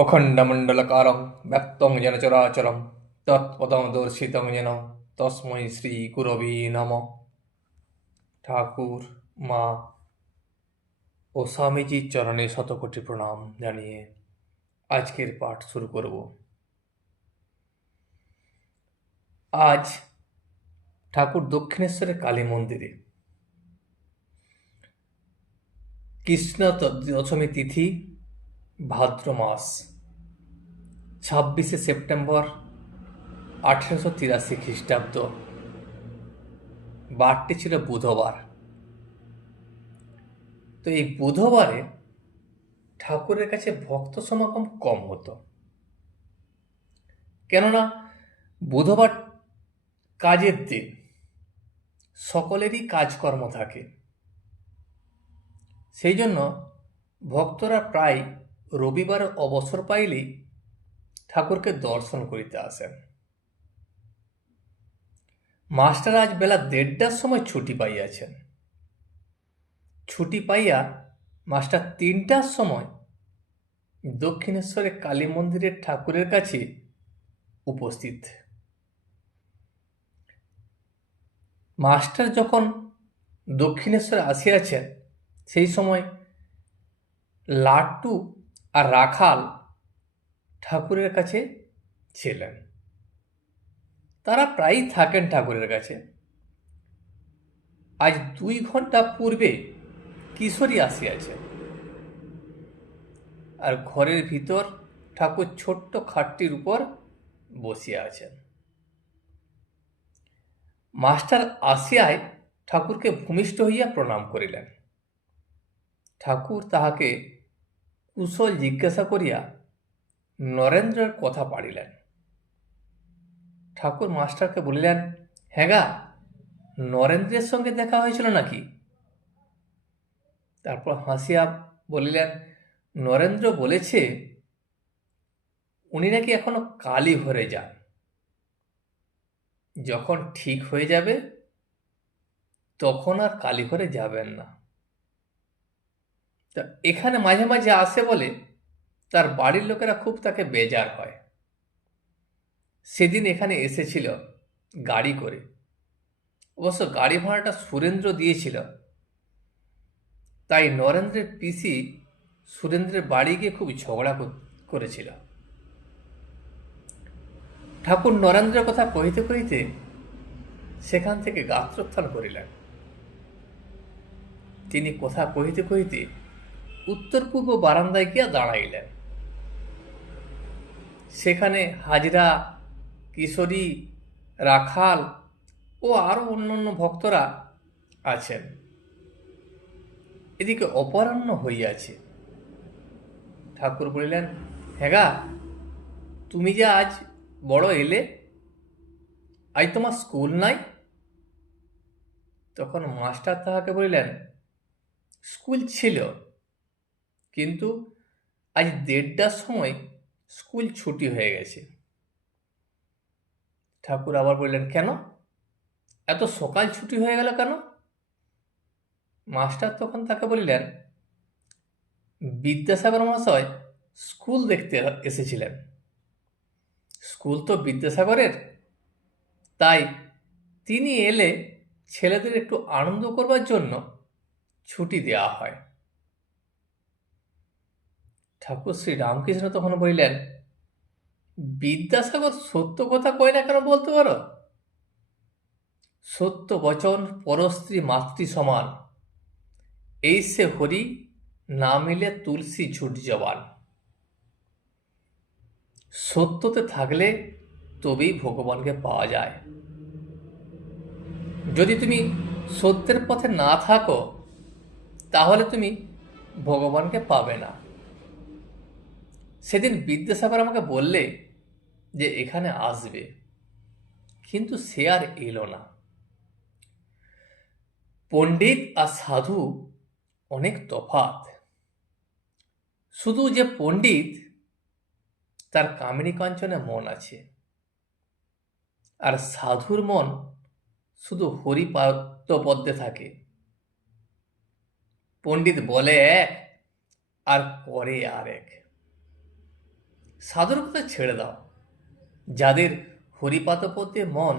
অখণ্ডমণ্ডলকারং ব্যক্তং যেন চরাচরং তৎপদদর্শিতং যেন তস্मै শ্রী গুরবে নমঃ। ঠাকুর, মা ও স্বামীজির চরণে শতকোটি প্রণাম জানিয়ে আজকের পাঠ শুরু করব। আজ ঠাকুর দক্ষিণেশ্বরের কালী মন্দিরে কৃষ্ণ দশমী তিথি, ভাদ্র মাস, 26শে সেপ্টেম্বর 1883 খ্রিস্টাব্দ। বারটি ছিল বুধবার। তো এই বুধবারে ঠাকুরের কাছে ভক্ত সমাগম কম হতো, কেননা বুধবার কাজের দিন, সকলেরই কাজকর্ম থাকে। সেই জন্য ভক্তরা প্রায় রবিবার অবসর পাইলেই ঠাকুরকে দর্শন করিতে আসেন। মাস্টার আজ বেলা 1:30টার সময় ছুটি পাইয়াছেন। ছুটি পাইয়া মাস্টার 3টার সময় দক্ষিণেশ্বরে কালী মন্দিরের ঠাকুরের কাছে উপস্থিত। মাস্টার যখন দক্ষিণেশ্বরে আসিয়াছেন, সেই সময় লাট্টু আর রাখাল ঠাকুরের কাছে ছিলেন। তারা প্রায়ই থাকেন ঠাকুরের কাছে। আজ 2 ঘন্টা পূর্বে কিশোরী আসিয়াছে, আর ঘরের ভিতর ঠাকুর ছোট্ট খাটটির উপর বসিয়া আছেন। মাস্টার আসিয়ায় ঠাকুরকে ভূমিষ্ঠ হইয়া প্রণাম করিলেন। ঠাকুর তাহাকে কুশল জিজ্ঞাসা করিয়া নরেন্দ্রের কথা পাড়িলেন। ঠাকুর মাস্টারকে বলিলেন, হ্যাঁ গা, নরেন্দ্রের সঙ্গে দেখা হয়েছিল নাকি? তারপর হাসিয়া বলিলেন, নরেন্দ্র বলেছে উনি নাকি এখনো কালী ঘরে যান, যখন ঠিক হয়ে যাবে তখন আর কালী ঘরে যাবেন না। তা এখানে মাঝে মাঝে আসে বলে তার বাড়ির লোকেরা খুব তাকে বেজার হয়। সেদিন এখানে এসেছিল গাড়ি করে, অবশ্য গাড়ি ভাড়াটা সুরেন্দ্র দিয়েছিল। তাই নরেন্দ্রের পিসি সুরেন্দ্রের বাড়ি গিয়ে খুব ঝগড়া করেছিল। ঠাকুর নরেন্দ্রের কথা কহিতে কহিতে সেখান থেকে গাত্রোত্থান করিলেন। তিনি কথা কহিতে কহিতে উত্তর পূর্ব বারান্দায় গিয়া দাঁড়াইলেন। সেখানে হাজরা, কিশোরী, রাখাল ও আরো অন্যান্য ভক্তরা আছেন। এদিকে অপরাহ্ন হইয়াছে। ঠাকুর বলিলেন, হ্যাঁ গা, তুমি যে আজ বড় এলে, আজ তোমার স্কুল নাই? তখন মাস্টার তাহাকে বলিলেন, স্কুল ছিল, কিন্তু আজ 1:30টার সময় স্কুল ছুটি হয়ে গেছে। ঠাকুর আবার বললেন, কেন, এত সকাল ছুটি হয়ে গেল কেন? মাস্টার তখন তাকে বলিলেন, বিদ্যাসাগর মহাশয় স্কুল দেখতে এসেছিলেন। স্কুল তো বিদ্যাসাগরের, তাই তিনি এলে ছেলেদের একটু আনন্দ করবার জন্য ছুটি দেওয়া হয়। ঠাকুর শ্রী রামকৃষ্ণ তখন বললেন, বিদ্যাসাগর সত্য কথা কয় না কেন বলতে পারো? সত্য বচন পরস্ত্রী মাতৃ সমান, এই সে হরি না মিলে তুলসী ঝুট জবান। সত্যতে থাকলে তবেই ভগবানকে পাওয়া যায়। যদি তুমি সত্যের পথে না থাকো, তাহলে তুমি ভগবানকে পাবে না। সেদিন বিদ্যাসাগর আমাকে বললে যে এখানে আসবে, কিন্তু সে আর এলো না। পণ্ডিত আর সাধু অনেক তফাৎ। শুধু যে পণ্ডিত তার কামিনী কাঞ্চনে মন আছে, আর সাধুর মন শুধু হরিপাদপদ্মে থাকে। পণ্ডিত বলে এক আর করে আর এক। সাধুর কথা ছেড়ে দাও। যাদের হরিপাদপদ্মে মন,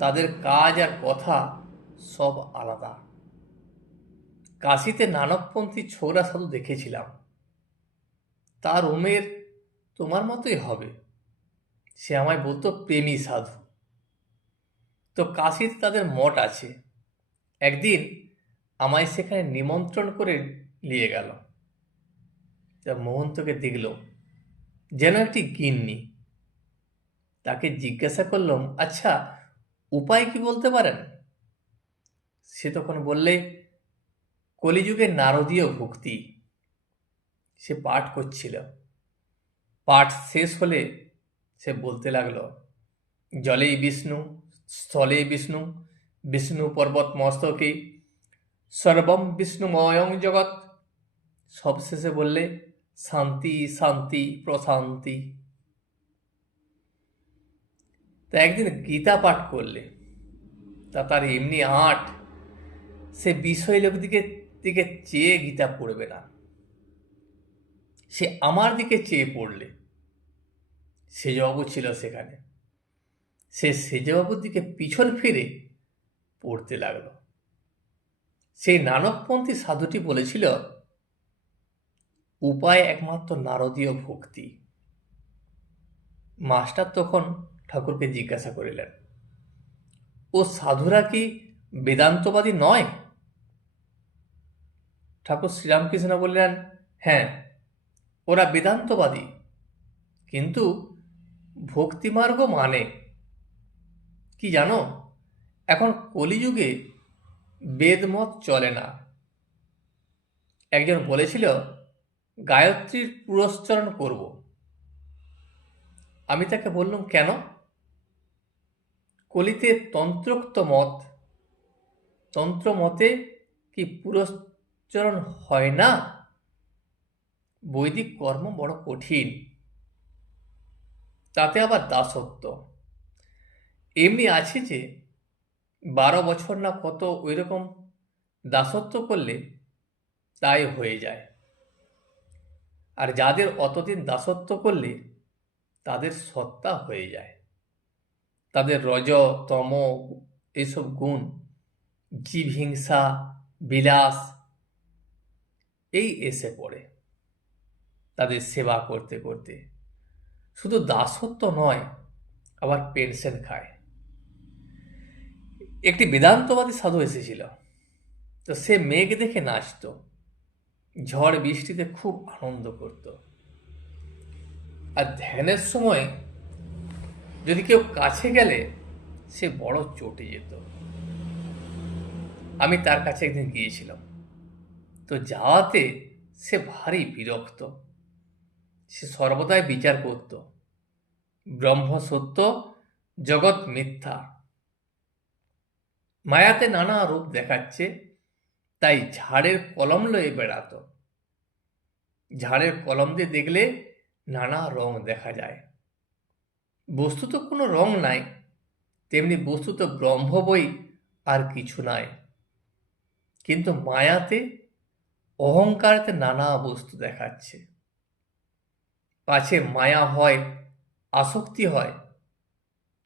তাদের কাজ আর কথা সব আলাদা। কাশীতে নানকপন্থী ছোকরা সাধু দেখেছিলাম, তার উমের তোমার মতোই হবে। সে আমায় বলতো প্রেমী সাধু। তো কাশীতে তাদের মঠ আছে। একদিন আমায় সেখানে নিমন্ত্রণ করে নিয়ে গেল। তা মহন্তকে দেখল যেন একটি গিন্নি। তাকে জিজ্ঞাসা করলাম, আচ্ছা, উপায় কি বলতে পারেন? সে তখন বললে, কলিযুগের নারদীয় ভক্তি। সে পাঠ করছিল। পাঠ শেষ হলে সে বলতে লাগলো, জলেই বিষ্ণু, স্থলে বিষ্ণু, বিষ্ণু পর্বত মস্তকে, সর্বম বিষ্ণুময়ং জগৎ। সবশেষে বললে, শান্তি শান্তি প্রশান্তি। তা একদিন গীতা পাঠ করলে, তা তার এমনি আঁট, সে বিষয় লোক দিকে চেয়ে গীতা পড়বে না। সে আমার দিকে চেয়ে পড়লে। সেজবাবু ছিল সেখানে। সে সেজবাবুর দিকে পিছন ফিরে পড়তে লাগলো। সেই নানকপন্থী সাধুটি বলেছিল, উপায় একমাত্র নারদীয় ভক্তি। মাস্টার তখন ঠাকুরকে জিজ্ঞাসা করিলেন, ও সাধুরা কি বেদান্তবাদী নয়? ঠাকুর শ্রীরামকৃষ্ণ বললেন, হ্যাঁ, ওরা বেদান্তবাদী, কিন্তু ভক্তিমার্গ মানে কি জানো? এখন কলিযুগে বেদমত চলে না। একজন বলেছিল, গায়ত্রীর পুরস্চরণ করব। আমি তাকে বললাম, কেন? কলিতে তন্ত্রোক্ত মত, তন্ত্র মতে কি পুরস্চরণ হয় না? বৈদিক কর্ম বড় কঠিন, তাতে আবার দাসত্ব। এমনি আছে যে 12 বছর না কত ওই রকম দাসত্ব করলে তাই হয়ে যায়। আর যাদের অতদিন দাসত্ব করলে তাদের সত্তা হয়ে যায়। তাদের রজ তম এইসব গুণ, জীব হিংসা, বিলাস, এই এসে পড়ে তাদের সেবা করতে করতে। শুধু দাসত্ব নয়, আবার পেনশন খায়। একটি বেদান্তবাদী সাধু এসেছিল। তো সে মেঘ দেখে নাচত, ঝড় বৃষ্টিতে খুব আনন্দ করত। আর ধ্যানের সময় যদি কেউ কাছে গেলে সে বড় চটে যেত। আমি তার কাছে একদিন গিয়েছিলাম। তো যাওয়াতে সে ভারী বিরক্ত। সে সর্বদাই বিচার করত, ব্রহ্ম সত্য, জগৎ মিথ্যা। মায়াতে নানা রূপ দেখাচ্ছে, তাই ঝাড়ের কলম লয়ে বেড়াতো। ঝাড়ের কলম দিয়ে দেখলে নানা রং দেখা যায়। বস্তুত কোনো রং নাই, তেমনি বস্তুত ব্রহ্ম বই আর কিছু নাই। কিন্তু মায়াতে, অহংকারেতে নানা বস্তু দেখাচ্ছে। পাছে মায়া হয়, আসক্তি হয়,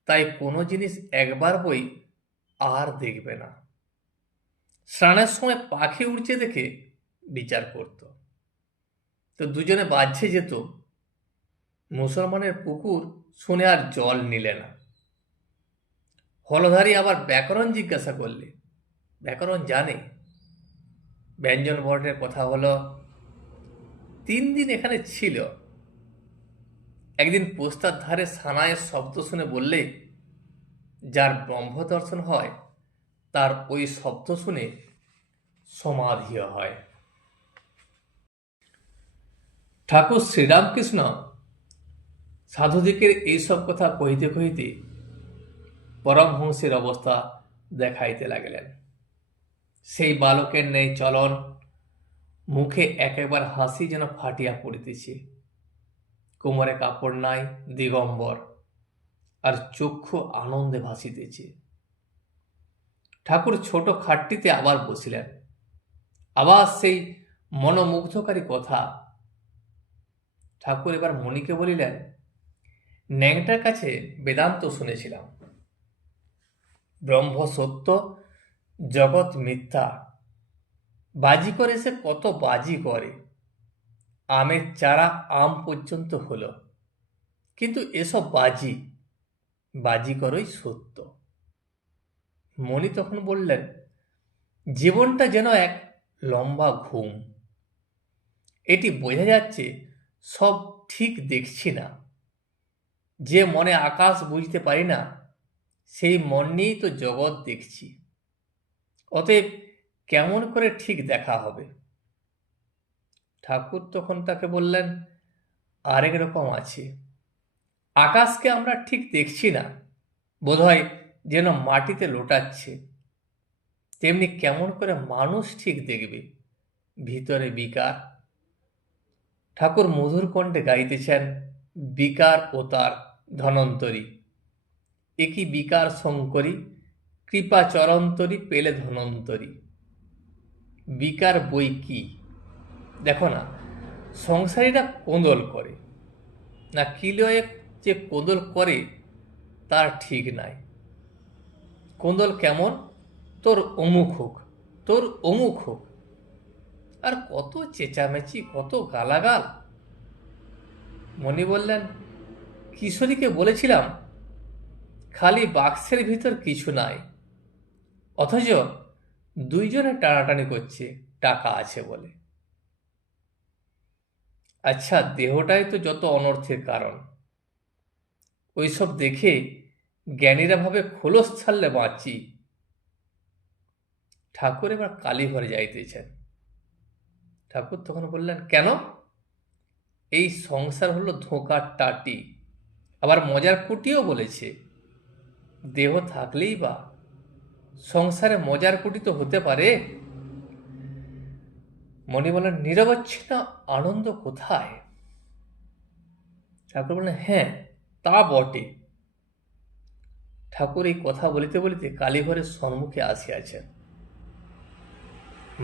তাই কোনো জিনিস একবার বই আর দেখবে না। স্নানের সময় পাখি উড়ছে দেখে বিচার করত। তো দুজনে বাহ্যে যেত। মুসলমানের পুকুর শুনে আর জল নিলে না। হলধারী আবার ব্যাকরণ জিজ্ঞাসা করলে, ব্যাকরণ জানে। ব্যঞ্জন বর্ণের কথা হলো, 3 দিন এখানে ছিল। একদিন পোস্তার ধারে সানায়ের শব্দ শুনে বললে, যার ব্রহ্ম দর্শন হয় তার ওই শব্দ শুনে সমাধিও হয়। ঠাকুর শ্রীরামকৃষ্ণ সাধুদিকের এইসব কথা কহিতে কহিতে পরমহংসের অবস্থা দেখাইতে লাগিলেন। সেই বালকের ন্যায় চলন, মুখে একবার হাসি যেন ফাটিয়া পড়িতেছে। কোমরে কাপড় নাই, দিগম্বর, আর চক্ষু আনন্দে ভাসিতেছে। ঠাকুর ছোট খাটটিতে আবার বসিলেন। আবার সেই মনোমুগ্ধকারী কথা। ঠাকুর এবার মণিকে বলিলেন, ন্যাংটার কাছে বেদান্ত শুনেছিলাম, ব্রহ্ম সত্য, জগৎ মিথ্যা। বাজি করে সে কত বাজি করে, আমের চারা আম পর্যন্ত হলো, কিন্তু এসব বাজি, বাজি করই সত্য। মণি তখন বললেন, জীবনটা যেন এক লম্বা ঘুম। এটি বোঝা যাচ্ছে সব ঠিক দেখছি না। যে মনে আকাশ বুঝতে পারি না, সেই মন নিয়েই তো জগৎ দেখছি। অতএব কেমন করে ঠিক দেখা হবে? ঠাকুর তখন তাকে বললেন, আরেক রকম আছে। আকাশকে আমরা ঠিক দেখছি না, বোধহয় যেন মাটিতে লোটাচ্ছে। তেমনি কেমন করে মানুষ ঠিক দেখবে, ভিতরে বিকার। ঠাকুর মধুর কণ্ঠে গাইতেছেন, বিকার ও তার ধনন্তরী। একই বিকার শঙ্করী, কৃপা চরন্তরী পেলে ধনন্তরী। বিকার বই কি? দেখো না, সংসারীরা কোঁদল করে না, কিলয়ে যে কোঁদল করে তার ঠিক নাই। কোঁদল কেমন? তোর অমুক হোক, তোর অমুক হোক, আর কত চেঁচামেচি, কত গালাগাল। মণি বললেন, কিশোরীকে বলেছিলাম খালি বাক্সের ভিতর কিছু নাই, অথচ দুইজনে টানাটানি করছে টাকা আছে বলে। আচ্ছা, দেহটাই তো যত অনর্থের কারণ। ওইসব দেখে জ্ঞানীরা ভাবে খোলস ছাড়লে বাঁচি। ঠাকুর এবার কালীঘরে যাইতেছেন। ঠাকুর তখন বললেন, কেন? এই সংসার হলো ধোঁকার টাটি, আবার মজার কুটিও বলেছে। দেহ থাকলেই বা সংসারে মজার কুটি তো হতে পারে। মণি বললেন, নিরবচ্ছিন্ন আনন্দ কোথায়? ঠাকুর বললেন, হ্যাঁ তা বটে। ঠাকুর এই কথা বলিতে বলিতে কালীঘরের সম্মুখে আসিয়াছেন।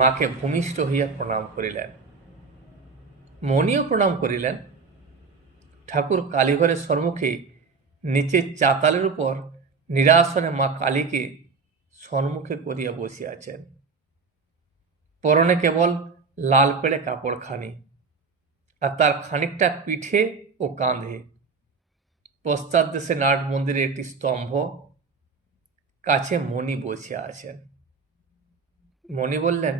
মাকে ভূমিষ্ঠ হইয়া প্রণাম করিলেন। মণিও প্রণাম করিলেন। ঠাকুর কালীঘরের সম্মুখে নিচের চাতালের উপর নিরাসনে মা কালীকে সম্মুখে করিয়া বসিয়াছেন। পরনে কেবল লাল পেড়ে কাপড়খানি, আর তার খানিকটা পিঠে ও কাঁধে। পশ্চাৎ দেশে নাট মন্দিরের একটি স্তম্ভ, কাছে মণি বসিয়া আছেন। মণি বললেন,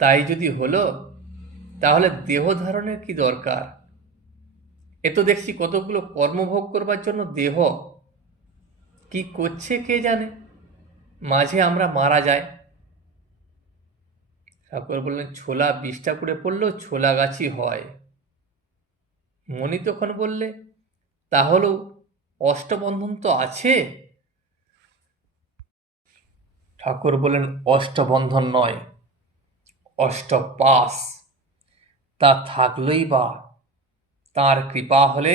তাই যদি হলো, তাহলে দেহ ধারণের কি দরকার? এ তো দেখছি কতগুলো কর্মভোগ করবার জন্য দেহ। কি করছে কে জানে, মাঝে আমরা মারা যায়। ঠাকুর বললেন, ছোলা 20টা করে পড়লেও ছোলা গাছই হয়। মণি তখন বললে, তাহলেও অষ্টবন্ধন তো আছে। ঠাকুর বললেন, অষ্টবন্ধন নয়, অষ্টপাশ। তা থাকলেই বা তাঁর কৃপা হলে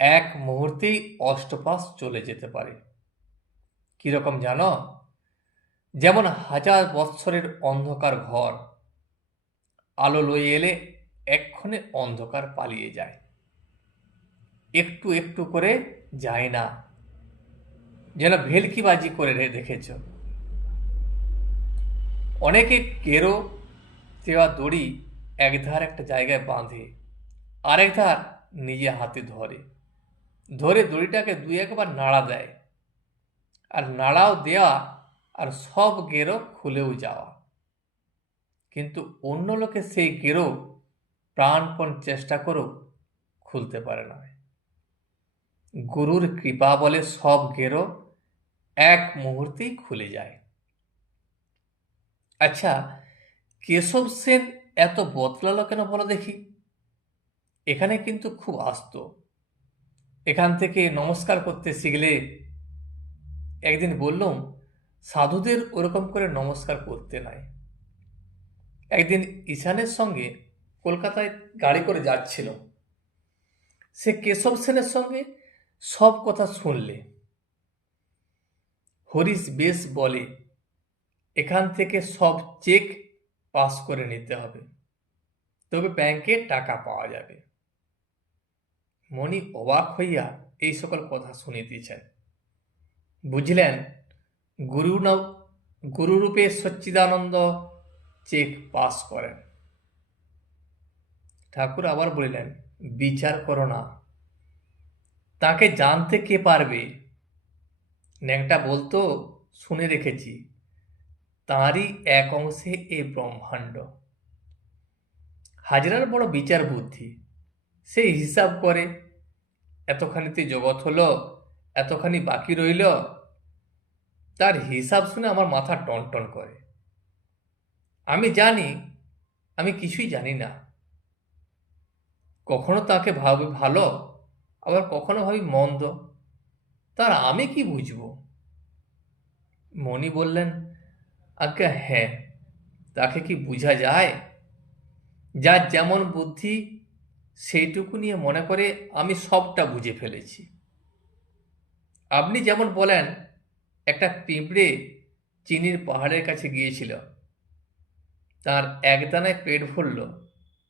এক মুহূর্তেই অষ্টপাশ চলে যেতে পারে। কিরকম জানো? যেমন 1000 বৎসরের অন্ধকার ঘর, আলো লয়ে এলে এক্ষণে অন্ধকার পালিয়ে যায়, একটু একটু করে যায় না, যেন ভেলকিবাজি করে দেখেছ। অনেকে কেরো দেওয়া দড়ি একধার একটা জায়গায় বাঁধে, আরেক ধার নিজে হাতে ধরে ধরে দড়িটাকে 2-1 বার নাড়া দেয়, আর নাড়াও দেওয়া আর সব গেরো খুলেও যাওয়া। কিন্তু অন্য লোকে সেই গেরো প্রাণপণ চেষ্টা করেও খুলতে পারে না। গুরুর কৃপা বলে সব গেরো এক মুহূর্তেই খুলে যায়। আচ্ছা, কেশব সেন এত বদলালো কেন বলো দেখি? এখানে কিন্তু খুব আসতো। এখান থেকে নমস্কার করতে শিখলে। একদিন বললাম, সাধুদের ওরকম করে নমস্কার করতে নাই। একদিন ঈশানের সঙ্গে কলকাতায় গাড়ি করে যাচ্ছিল। সে কেশব সেনের সঙ্গে সব কথা শুনলে। হরিশ বেশ বলে, এখান থেকে সব চেক পাস করে নিতে হবে, তবে ব্যাংকে টাকা পাওয়া যাবে। মণি অবাক হইয়া এই সকল কথা শুনিতেছেন। বুঝলেন গুরুরূপে সচ্চিদানন্দ চেক পাস করেন। ঠাকুর আবার বলিলেন, বিচার করো না, তাকে জানতে কে পারবে? ন্যাংটা বলতো, শুনে রেখেছি, তাঁরই এক অংশে এ ব্রহ্মাণ্ড। হাজরার বড় বিচার বুদ্ধি, সে হিসাব করে, এতখানিতে জগৎ হলো, এতখানি বাকি রইল। তার হিসাব শুনে আমার মাথা টনটন করে। আমি জানি আমি কিছুই জানি না। কখনো তাকে ভাবি ভালো, আবার কখনো ভাবি মন্দ, তার আমি কি বুঝব? মণি বললেন, আজ্ঞা হ্যাঁ, তাকে কি বুঝা যায়? যার যেমন বুদ্ধি সেইটুকু নিয়ে মনে করে আমি সবটা বুঝে ফেলেছি। আপনি যেমন বলেন একটা পিঁপড়ে চিনির পাহাড়ের কাছে গিয়েছিল, তার একদানায় পেট ভরল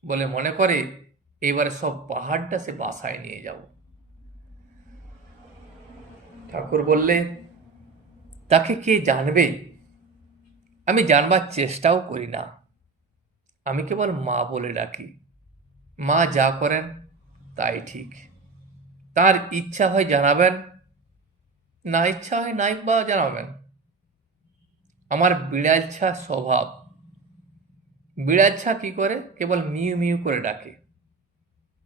বলে মনে করে এবারে সব পাহাড়টা সে বাসায় নিয়ে যাব। ঠাকুর বললে, তাকে কে জানবে? আমি জানবার চেষ্টাও করি না, আমি কেবল মা বলে ডাকি। মা যা করেন তাই ঠিক। তার ইচ্ছা হয় জানাবেন, না ইচ্ছা হয় নাই বা জানাবেন। আমার বিড়ালছা স্বভাব। বিড়ালছা কি করে? কেবল মিউ মিউ করে ডাকে।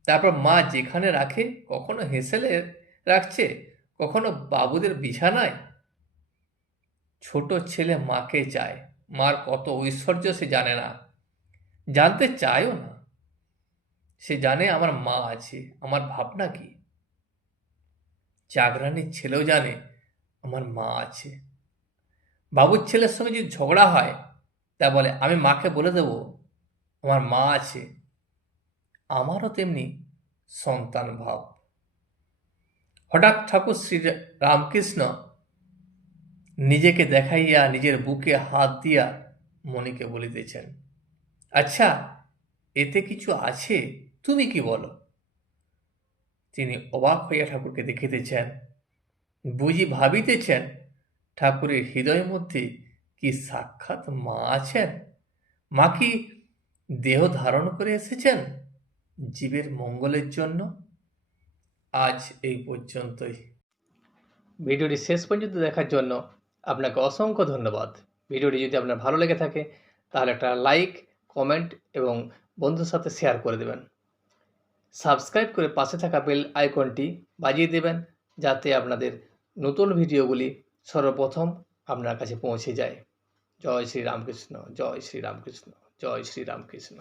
তারপর মা যেখানে রাখে, কখনো হেসেলে রাখছে, কখনো বাবুদের বিছানায়। ছোট ছেলে মাকে চায়, মার কত ঐশ্বর্য সে জানে না, জানতে চায়ও না। সে জানে আমার মা আছে, আমার ভাবনা কি। চাকরানির ছেলেও জানে আমার মা আছে। বাবুর ছেলের সঙ্গে যদি ঝগড়া হয়, তা বলে আমি মাকে বলে দেব আমার মা আছে। আমারও তেমনি সন্তান ভাব। হঠাৎ ঠাকুর শ্রী রামকৃষ্ণ নিজেকে দেখাইয়া নিজের বুকে হাত দিয়া মণিকে বলিতেছেন, আচ্ছা, এতে কিছু আছে, তুমি কি বলো? তিনি অবাক হইয়া ঠাকুরকে দেখিতেছেন, বুঝি ভাবিতেছেন ঠাকুরের হৃদয়ের মধ্যে কি সাক্ষাৎ মা আছেন? মা কি দেহ ধারণ করে এসেছেন জীবের মঙ্গলের জন্য? আজ এই পর্যন্তই। ভিডিওটি শেষ পর্যন্ত দেখার জন্য আপনাকে অসংখ্য ধন্যবাদ। ভিডিওটি যদি আপনার ভালো লেগে থাকে তাহলে একটা লাইক, কমেন্ট এবং বন্ধুর সাথে শেয়ার করে দেবেন। সাবস্ক্রাইব করে পাশে থাকা বেল আইকনটি বাজিয়ে দেবেন, যাতে আপনাদের নতুন ভিডিওগুলি সর্বপ্রথম আপনার কাছে পৌঁছে যায়। জয় শ্রী রামকৃষ্ণ, জয় শ্রী রামকৃষ্ণ, জয় শ্রী রামকৃষ্ণ।